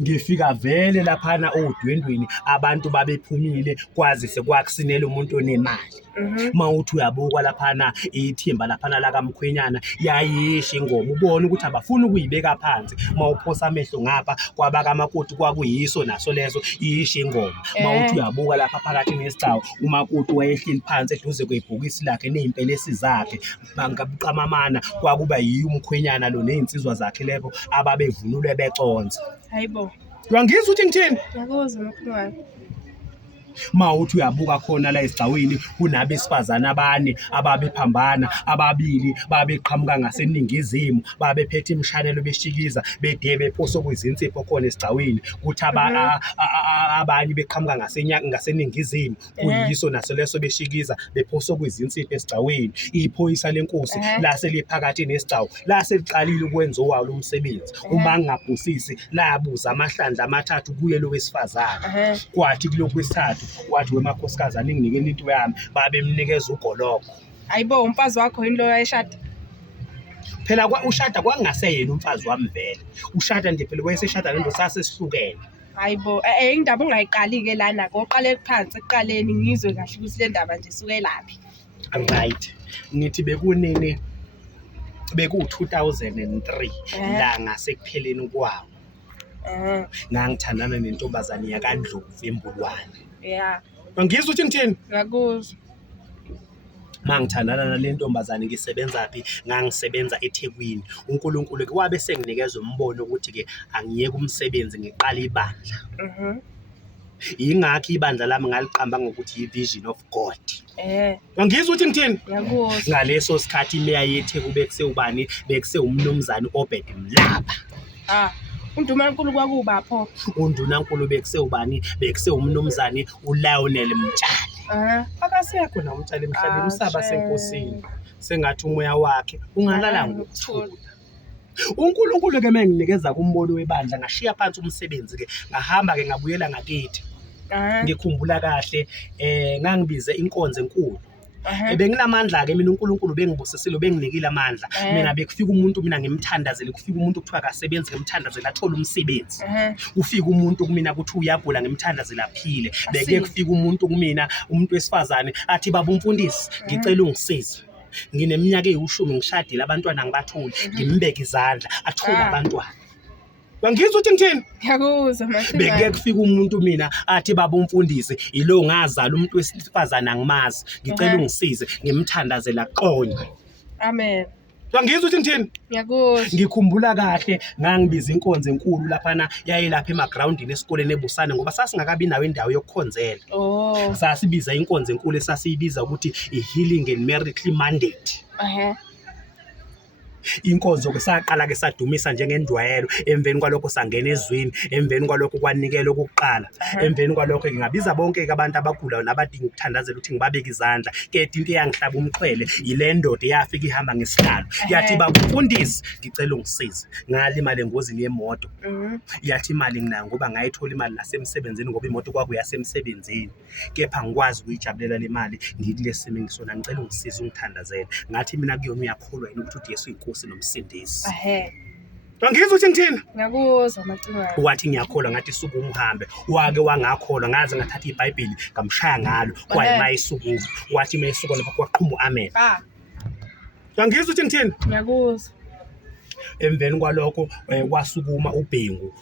ngifika vele laphana odwendweni abantu babephumile kwazi sekwakusinela umuntu onemali. Mawuthi uyabuka laphana ithimba laphana la kaMkhwenyana yayisho ingoma ubone ukuthi abafuna ukuyibeka phansi mawuphosa amehlo ngapha kwabakamakoti kwakuyiso naso leso isho ingoma. Mawuthi uyabuka lapha phakathi nesigcawu umakoti wayehleli phansi eduze kwebhokisi lakhe nezimpelesi zakhe bangabuqamamana kwakuba yiyo uMkhwenyana lo nezinsizwa zakhe lebo ababevunule beconza. Hayibo. Uyangizwa ukuthi ngithini? Ngiyakuzwa Mkhwenyana. Mawuthi uyabuka khona la esigcawini kunabesifazana abane ababephambana ababili babeqhamuka ngaseningizimu babephethe imshanelo beshikiza bede bephoso kwizinsipho khona esigcawini kuthi abanye beqhamuka ngaseningizimu kuyiso naso leso beshikiza bephoso kwizinsipho esigcawini. Iphoyisa lenkosi lase liphakathi nesigcawu lase liqalile ukwenza owayo umsebenzi uma ngingabhusisi labuza amahlandla amathathu kuye lo wesifazana kwathi kulokhu kwesithathu wathi wemakhosikazi aninginikeni into yami babemnikeza ugoloko. Hayibo umfazi wakho yini lo wayeshada? Phela ushada kwakungaseyena umfazi wami vele ushada nje phela wayeseshada lento sasesihlukene. Hayibo indaba ungayiqali ke lana ngoqale phansi ekuqaleni ngizwe kahle ukuthi le ndaba nje suke laphi. Right ngithi bekunini beku-2003 la ngasekupheleni kwawo. Ngangithandana nentombazane yaKaNdlovu eMbulwane. Yeah. Ngizwe ukuthi ngithini? Ngiyakuzwa. Mangithandana nale ntombazane ngisebenza phi ngangisebenza eThekwini. uNkulunkulu ke wabe senginikeza umbono ukuthi ke angiyeke umsebenzi ngiqala ibandla. Ingakho ibandla lami ngaliqamba ngokuthi i-Vision of God. Ngizwe ukuthi ngithini? Ngiyakuzwa. Ngaleso sikhathi imeya yeTheku bekuse ubani bekuse umnumzane Obed Mlaba. UNdunankulu kwakuba pho. UNdunankulu bekuse ubani bekuse umnumzane uLionel Mtshali. Akasekho naMtshali emhlabeni usaba senkosini sengathi umoya wakhe ungalala ngokuthula. uNkulunkulu ke menginikeza kumbono webandla ngashiya phansi umsebenzi ke ngahamba ke ngabuyela ngakithi. Ngikhumbula kahle ngangibize inkonzo enkulu. Benginamandla ke mina uNkulunkulu bengibusisile benginikile amandla mina bekufika umuntu mina ngimthandazele kufika umuntu kuthiwa akasebenzi ngimthandazela athola umsebenzi. Ufika umuntu kumina kuthi uyagula ngimthandazela aphile. Beke kufika umuntu kumina umuntu wesifazane athi baba umfundisi ngicela ungisize. Ngineminyaka eyishumi ngishadile abantwana ngibathule ngimbeke izandla athola abantwana. Ngizwe ukuthi ngithini? Ngiyakuzwa manje. Beke kufika umuntu mina athi baba umfundisi ilo ngazala umuntu wesifazana angimazi ngicela ungisize ngimthandazela qonye. Amen. Ngizwe ukuthi ngithini? Ngiyakuzwa. Ngikhumbula kahle ngangibiza inkonzo enkulu laphana yayilapha emagroundini esikoleni eBusane ngoba sasingakabi nayo indawo yokukhonzela. Sasibiza inkonzo enkulu esasiyibiza ukuthi i-healing and miracle mandate. Inkonzo ke saqala ke sadumisa njengendwayelo emveni kwalokho sangena ezweni emveni kwalokho kwanikela okuqala emveni kwalokho ngingabiza bonke ke abantu abagulayo nabadinga ukuthandazela ukuthi ngibabeke izandla kede into eyangihlaba umxhwele ile ndoda yafika ihamba ngesihlalo yathi babufundisi ngicela ungisize ngalimali engozini yemoto. Yathi imali nginayo ngoba ngayithola imali nasemsebenzini ngoba imoto kwakuyasemsebenzini kepha ngikwazi ukuyijabulela le mali ngikulesimo ngisona ngicela ungisize ungithandazele ngathi mina kuyona uyakholwa yini ukuthi uJesu inkosi nomsindisi. Ngizwe ukuthi ngithini? Ngiyakuzwa Macingwane. Wathi ngiyakholwa ngathi isuku umhambe wake wangakholwa ngaze ngathatha iBhayibheli ngamshaya ngalo kwayimasuku wathi mayisuka lapha kwaqhuma amen. Ngizwe ukuthi ngithini? Ngiyakuzwa. Emveni kwalokho wasukuma uBhengu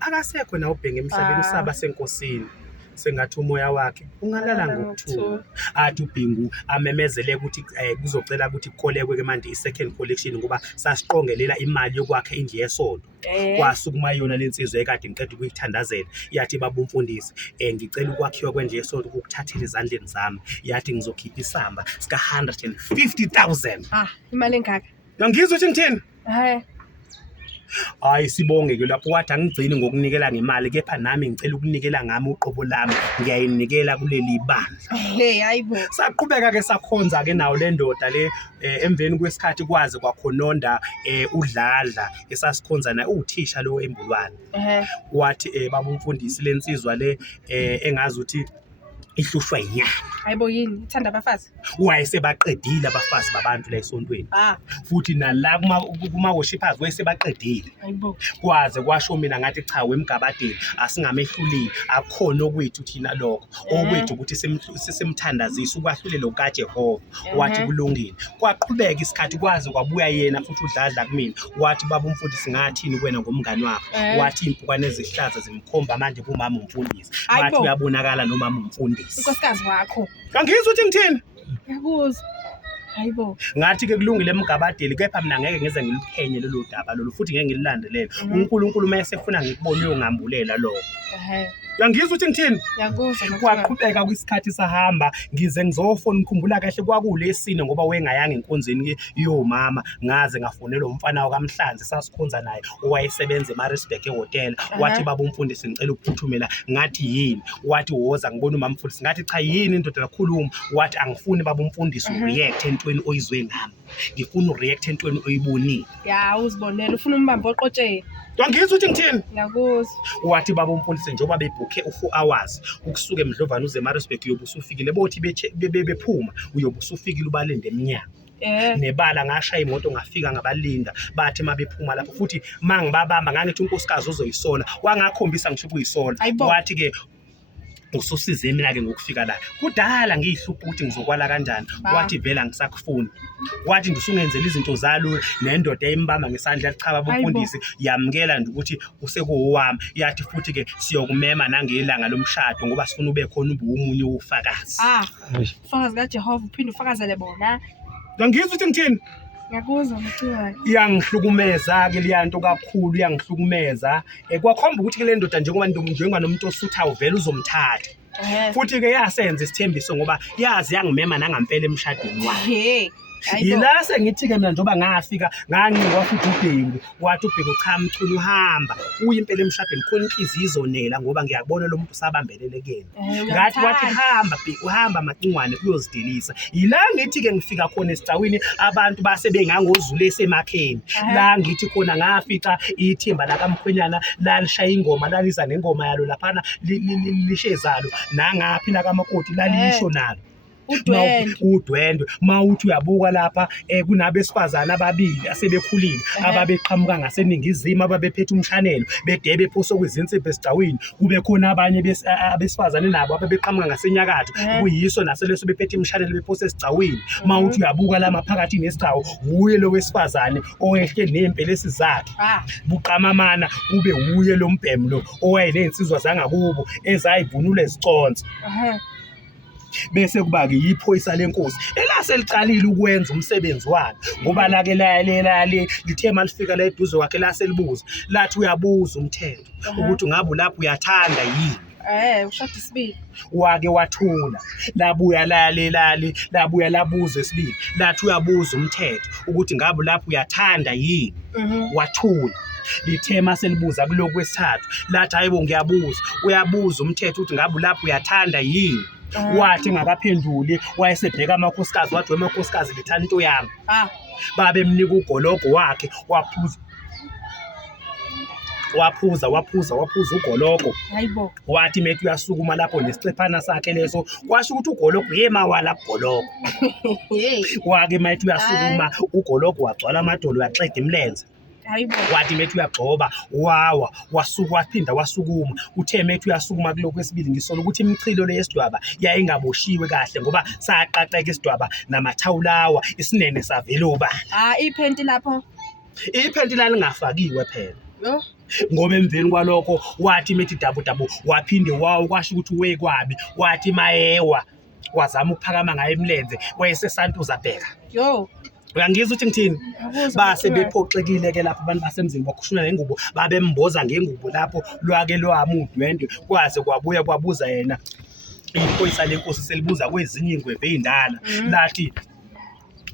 akasekho na uBhengu emhlabeni usaba senkosini sengathi umoya wakhe ungalala ngokuthula. Athi uBhengu amemezele ukuthi kuzocela ukuthi kukolekwe ke manje i-second collection ngoba sasiqongelela imali yokwakha indlu yesonto. Kwasukuma yona lensizwe ekade ngiqeda ukuyithandazela yathi baba umfundisi ngicela ukwakhiwa kwendlu yesonto ukuthathela ezandleni zami yathi ngizokhipha isamba sika 150,000. Imali engaka? Ngizwe ukuthi ngithini? Hayi sibonge ke lapho wathi angigcini ngokunikela ngemali kepha nami ngicela ukunikela ngami uqobo lami ngiyayinikela kuleli bandla. Hayibo. Saqhubeka ke sakhonza ke nawo le ndoda le emveni kwesikhathi kwaze kwakhononda uDladla esasikhonza na uthisha lo eMbulwane. Wathi baba umfundisi lensizwa le engazi ukuthi ihlushwa inyama. Hayibo yini ithanda abafazi? Wayesebaqedile abafazi babantu la esontweni. Futhi nala kuma-worshippers wayesebaqedile. Hayibo. Kwaze kwasho mina ngathi cha wemgabadeli asingamehlulile akukhona okwethu thina lokho. Okwethu ukuthi sisemthandazisa ukwahlulelo kaJehova. Wathi kulungile. Kwaqhubeka isikhathi kwaze kwabuya yena futhi udladla kumina. Wathi baba umfundisi ngathini kuwena ngomngani wakho. Wathi impukane ezihlaza zimkhomba manje kumama umfundisi. Wathi uyabonakala nomama umfundisi. Unkosikazi wakho. Angizwa uthi ngithini? Ngiyakuzwa. Hayibo. Ngathi-ke kulungile emgabadeli kepha mina ngeke ngize ngiliphenye lelo daba lolo futhi ngeke ngililandelele. uNkulunkulu mayesefuna ngikubona uyongambulela lokho. Uyangizwa ukuthi ngithini? Ngiyakuzwa. Kwaqhubeka kwisikhathi sahamba ngize ngizofona ngikhumbula kahle kwakulesine ngoba wengayanga enkonzweni yomama ngaze ngafonela umfana kaMhlanzi sasikhonza naye owayesebenza eMaritzburg ehotel. Wathi baba umfundisi ngicela ukuphuthumela ngathi yini? Wathi woza ngibona umama umfundisi ngathi cha yini indoda kakhuluma. Wathi angifuni baba umfundisi ureact entweni oyizwe ngami. Ngifuna ureact entweni oyibonile. Ya uzibonela ufuna umbambo oqotshela. Ngizwa ukuthi ngithini? Ngiyakuzwa. Wathi baba umfundisi njengoba bebhukhe u4 hours ukusuka eMdlovana uze eMaritzburg uyobe usufikile bothi bephuma uyobe usufikile ubalinde eminyango. Nebala ngashaya imoto ngafika ngabalinda bathi mabephuma lapho futhi mangibabamba ngangithi unkosikazi uzoyisona wangakhombisa ngisho kuyisola. Wathi ke ususize mina ke ngokufika la kudala ngiyihlupha ukuthi ngizokwala kanjani. Wathi vela ngisakufuni. Wathi ngisungenzela izinto zalo nendoda eyimbamba ngesandla yachaba abumfundisi yamkela nje ukuthi usekuwami. Yathi futhi ke siyokumema nangelanga lomshado ngoba sifuna ube khona umunye ufakazi. Ufakazi kaJehova uphinde ufakazele bona. Ngizwa ukuthi ngithini? Ngiyakuzwa mthweni. Iyangihlukumeza ke liyanto kakhulu iyangihlukumeza. Kwakhomba ukuthi ke le ndoda njengoba nomuntu osutha uvela uzomthatha. Futhi ke yasenza isithembiso ngoba yazi yangimema nangampela emshadweni wakhe. Yila sengithi ke mina njoba ngafika ngancika futhi uBhengu wathi uBhengu cha mchunu uhamba uye impela emshadweni khona inhliziyo izonela ngoba ngiyabona lo muntu usabambelele kena. Ngathi wathi hamba Bhengu uhamba macingwane uyozidelisa. Yila ngithi ke ngifika khona esicawini abantu base bengangozulu esemakheni. La ngithi khona ngafica ithimba la kaMkhwenyana la lishaya ingoma laliza nengoma yalo laphana lishezalo nangaphi la kaMakoti lalisho nalo. Udwendwe mawuthi uyabuka lapha kunabesifazana ababili asebekhulile ababeqhamuka ngaseningizimu ababephethe umshanelo bedebe phoso kwezinsipho esigcawini kube khona abanye abesifazane nabo ababeqhamuka ngasenyakatho kuyiso naseleso bephethe umshanelo bephoso esigcawini. Mawuthi uyabuka la maphakathi nesigcawu uye lo wesifazane owehle nempelesi zakhe buqamamana kube uye lo mbhemu lo owayenensizwa zangakubo ezayivunula eziconsi. Bese kuba ke yiphoyisa lenkosi elaseliqalile ukwenza umsebenzi walo ngoba lake lithe malifika la eduze kwakhe laselibuza lathi uyabuza umthetho ukuthi ngabe lapho uyathanda yini. Ushada isibili. Wake wathula labuya labuya labuza esibili lathi uyabuza umthetho ukuthi ngabe lapho uyathanda yini. Wathula lithema selibuza kuloko kwesithathu lathi hayibo ngiyabuza uyabuza umthetho ukuthi ngabe lapho uyathanda yini. Wathi ngakaphenduli wayesebheka amakhosikazi wathi wemakhosikazi lithanda into yami. Babemnika ugologo wakhe waphuza ugologo. Hayibo. Wathi methi uyasukuma lapho nesicephana sakhe leso kwasho ukuthi ugologo yemawala ugologo. Wake methi uyasukuma ugologo wagcwala amadolo waxeda imlenze. Wathi methi uyagcoba wawa wasuka waphinda wasukuma uthe methi uyasukuma kuloko kwesibili ngisola ukuthi imichilo leyesidwaba yayingaboshiwe kahle ngoba saqaqeka isidwaba namathawulawa isinene savela obala. Iphenti lapho iphenti lalingafakiwe phela. Ngoba emveni kwalokho wathi methi dabu waphinde wawo kwasho ukuthi wekwabi wathi mayewa wazama ukuphakama ngaye emlenze wayesesantuza bheka. Uyangizwa ukuthi ngithini? Base bephoxekile ke lapho abantu basemzini bakhushuna nengubo babemboza ngengubo lapho lwake lwami udwendwe kwaze kwabuya kwabuza yena iphoyisa lenkosi selibuza kwezinye ingwembe ezindala lathi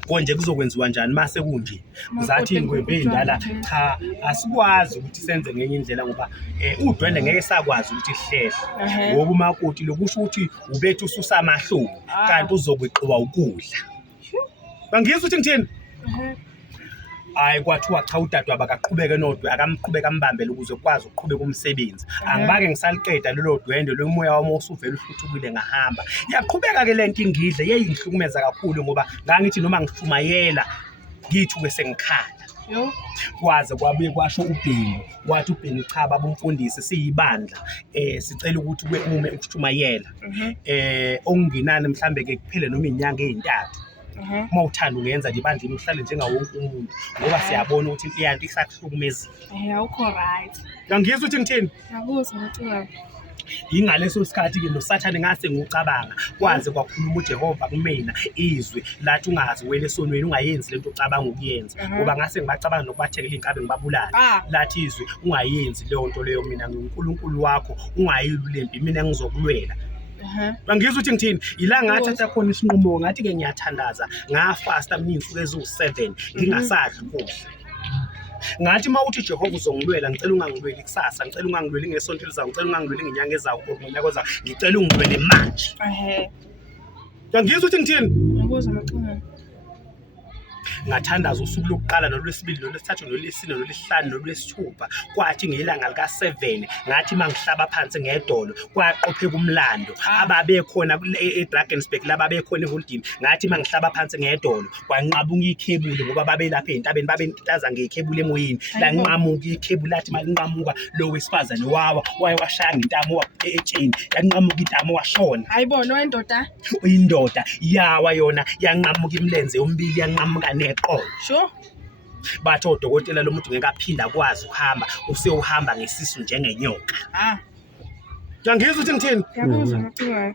konje kuzokwenziwa njani mase kunje. Zathi ingwembe ezindala cha asikwazi ukuthi senze ngenye indlela ngoba udwendwe ngeke sakwazi ukuthi ihlehle ngoba umakoti lokusho ukuthi ubethu ususa amahluku kanti uzokweqiwa ukudla. Bangizwa ukuthi ngithini? Hayi kwathiwa cha udadewabo akaqhubeke nodwe akamqhubeka ambambele ukuze ukwazi ukuqhubeka umsebenzi. Angibake ngisaliqeda lelo dwendwe lomoya wami osuvela uhluthukile ngahamba. Yaqhubeka ke lento ingidle yayingihlukumeza kakhulu ngoba ngangithi noma ngishumayela ngithi bese ngikhala. Yo. Kwaze kwabuye kwasho uBhengu wathi uBhengu cha babumfundisi siyibandla sicela ukuthi umume ukushumayela okungenani mhlambe ke kuphele noma inyanga ezintathu. Uma uthanda ungenza nje bandleni uhlale njengawo wonke umuntu ngoba siyabona ukuthi iyanto isakuhlukumezile. Awukho right. Ngangizwa ukuthi ngithini? Ngakuzwa ngicabanga. Ingaleso sikhathi ke noSathane ngase ngucabanga kwaze kwakhuluma uJehova kumina izwi lathi ungazi wele esonweni ungayenzi lento ocabanga ukuyenza ngoba ngase ngibacabanga nokubathekela inkabe ngibabulala lathi izwi ungayenzi leyo nto leyo mina nguNkulunkulu wakho ungayilwi lempi mina ngizokulwela. Ngangizwa ukuthi ngithini ila ngathatha khona isinqumo ngathi ke ngiyathandaza ngafasta mina insuku ezu7 ngingasadli ukudla. Ngathi mawuthi Jehova uzongilwela ngicela ungangilweli kusasa ngicela ungangilweli ngesonto elizayo ngicela ungangilweli ngenyanga ezayo ngonyaka ozayo ngicela ungilwele manje. Ngangizwa ukuthi ngithini? Ngakuzwa ngicabanga. Ngathandaza usuku lokuqala nolwesibili nolwesithathu nolwesine nolwesihlanu nolwesithupha kwathi ngelanga lika7 ngathi mangihlaba phansi ngedolo kwaqopheka umlando ababekhona eDrakensberg laba bekhona eHolding ngathi mangihlaba phansi ngedolo kwanqabuka ikhebule ngoba babelapha ezintabeni babentaza ngekhebule emoyeni la nqamuka ikhebule lathi malinqamuka lo wesifazane washaya ngintamo etsheni yanqamuka intamo washona. Hayibona wendoda uyindoda yawa yona yanqamuka imlenze yombili yanqamuka neqolo. Sure. Bathi odokotela lo muntu ngeke aphinda kwazi ukuhamba useyuhamba ngesisu njengenyoka. Ngangizwa ukuthi ngithini? Ngakuzwa ngicabanga.